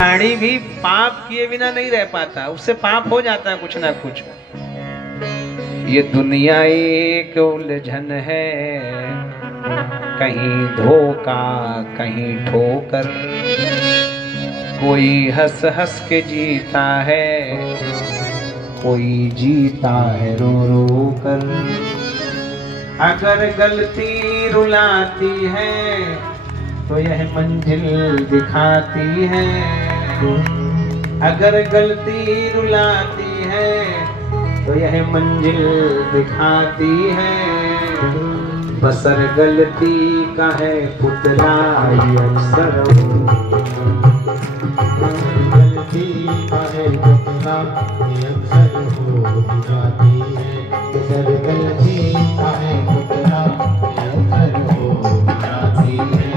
प्राणी भी पाप किए बिना नहीं रह पाता, उससे पाप हो जाता है कुछ ना कुछ। ये दुनिया एक उलझन है, कहीं धोखा कहीं ठोकर, कोई हंस हंस के जीता है, कोई जीता है रो रो कर। अगर गलती रुलाती है तो यह मंजिल दिखाती है, अगर गलती रुलाती है तो यह मंजिल दिखाती है। बसर गलती का है पुतला ये अक्सर, गलती का है पुतला ये अक्सर हो जाती है। बसर गलती का है पुतला ये अक्सर हो जाती है।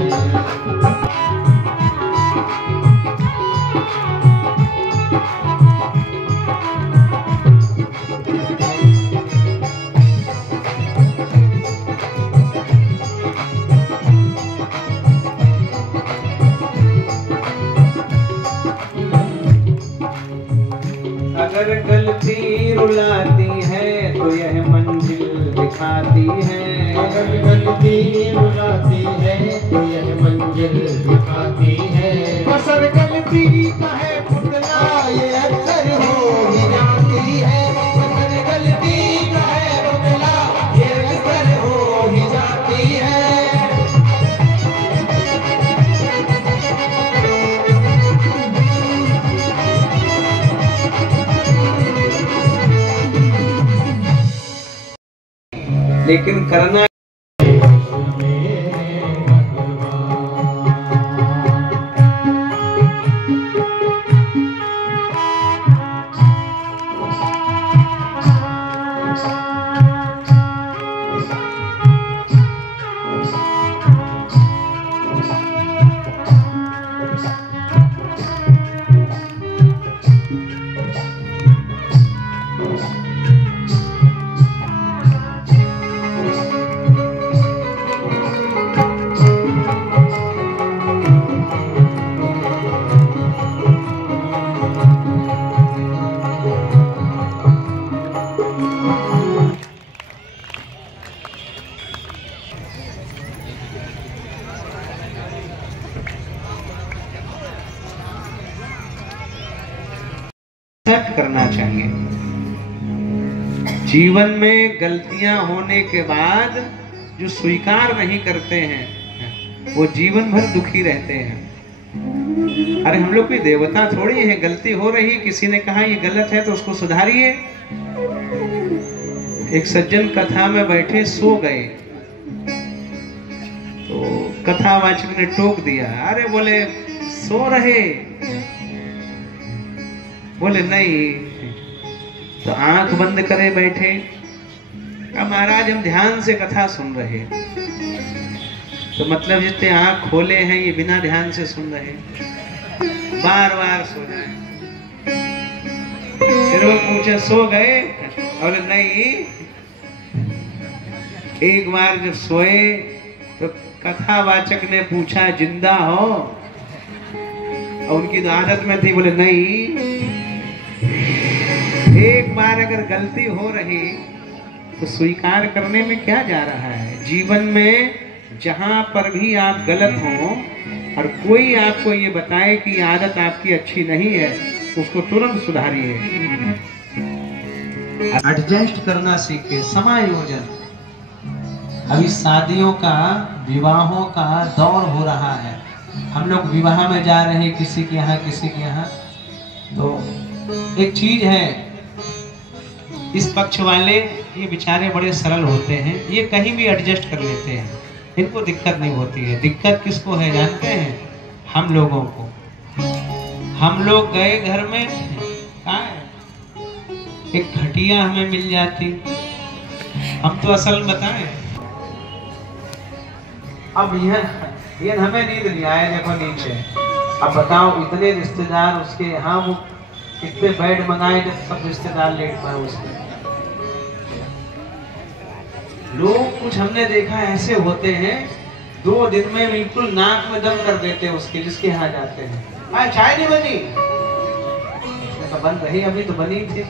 अगर गलती रुलाती है तो यह मंजिल दिखाती है, अगर गलती रुलाती है तो यह मंजिल दिखाती है। बसर गलती का है पुतला ये अक्सर हो ही जाती है, बसर गलती का है पुतला ये अक्सर हो ही जाती है। लेकिन करना करना चाहिए। जीवन में गलतियां होने के बाद जो स्वीकार नहीं करते हैं वो जीवन भर दुखी रहते हैं। अरे हम लोग कोई देवता थोड़ी है, गलती हो रही, किसी ने कहा ये गलत है तो उसको सुधारिए। एक सज्जन कथा में बैठे सो गए तो कथावाचक ने टोक दिया, अरे बोले सो रहे, बोले नहीं, तो आंख बंद करे बैठे। अब महाराज हम ध्यान से कथा सुन रहे, तो मतलब जितने आंख खोले हैं ये बिना ध्यान से सुन रहे, बार बार सो जाए। फिर वो पूछे सो गए, और नहीं, एक बार जब सोए तो कथावाचक ने पूछा जिंदा हो, और उनकी तो आदत में थी, बोले नहीं। एक बार अगर गलती हो रही तो स्वीकार करने में क्या जा रहा है। जीवन में जहां पर भी आप गलत हो और कोई आपको ये बताए कि ये आदत आपकी अच्छी नहीं है, उसको तुरंत सुधारिए। एडजस्ट करना सीखे, समायोजन। अभी शादियों का, विवाहों का दौर हो रहा है, हम लोग विवाह में जा रहे हैं किसी के यहाँ किसी के यहाँ, तो एक चीज है, इस पक्ष वाले ये बेचारे बड़े सरल होते हैं, ये कहीं भी एडजस्ट कर लेते हैं, इनको दिक्कत नहीं होती है। दिक्कत किसको है जानते हैं? हम लोगों को। हम लोग गए घर में, कहाँ है? एक खटिया हमें मिल जाती, हम तो असल बताएं, अब ये हमें नींद नहीं आया, देखो नीचे। अब बताओ इतने रिश्तेदार उसके यहाँ, वो कितने बेड मंगाए जब सब रिश्तेदार लेट पाए उसके। लोग कुछ हमने देखा ऐसे होते हैं, 2 दिन में बिल्कुल नाक में दम कर देते हैं उसके, जिसके यहाँ जाते हैं। चाय नहीं बनी? तो बन रही, अभी तो बनी थी।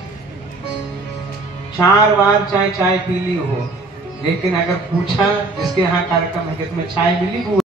4 बार चाय पी ली हो, लेकिन अगर पूछा जिसके यहाँ कार्यक्रम है कि तुम्हें चाय मिली, वो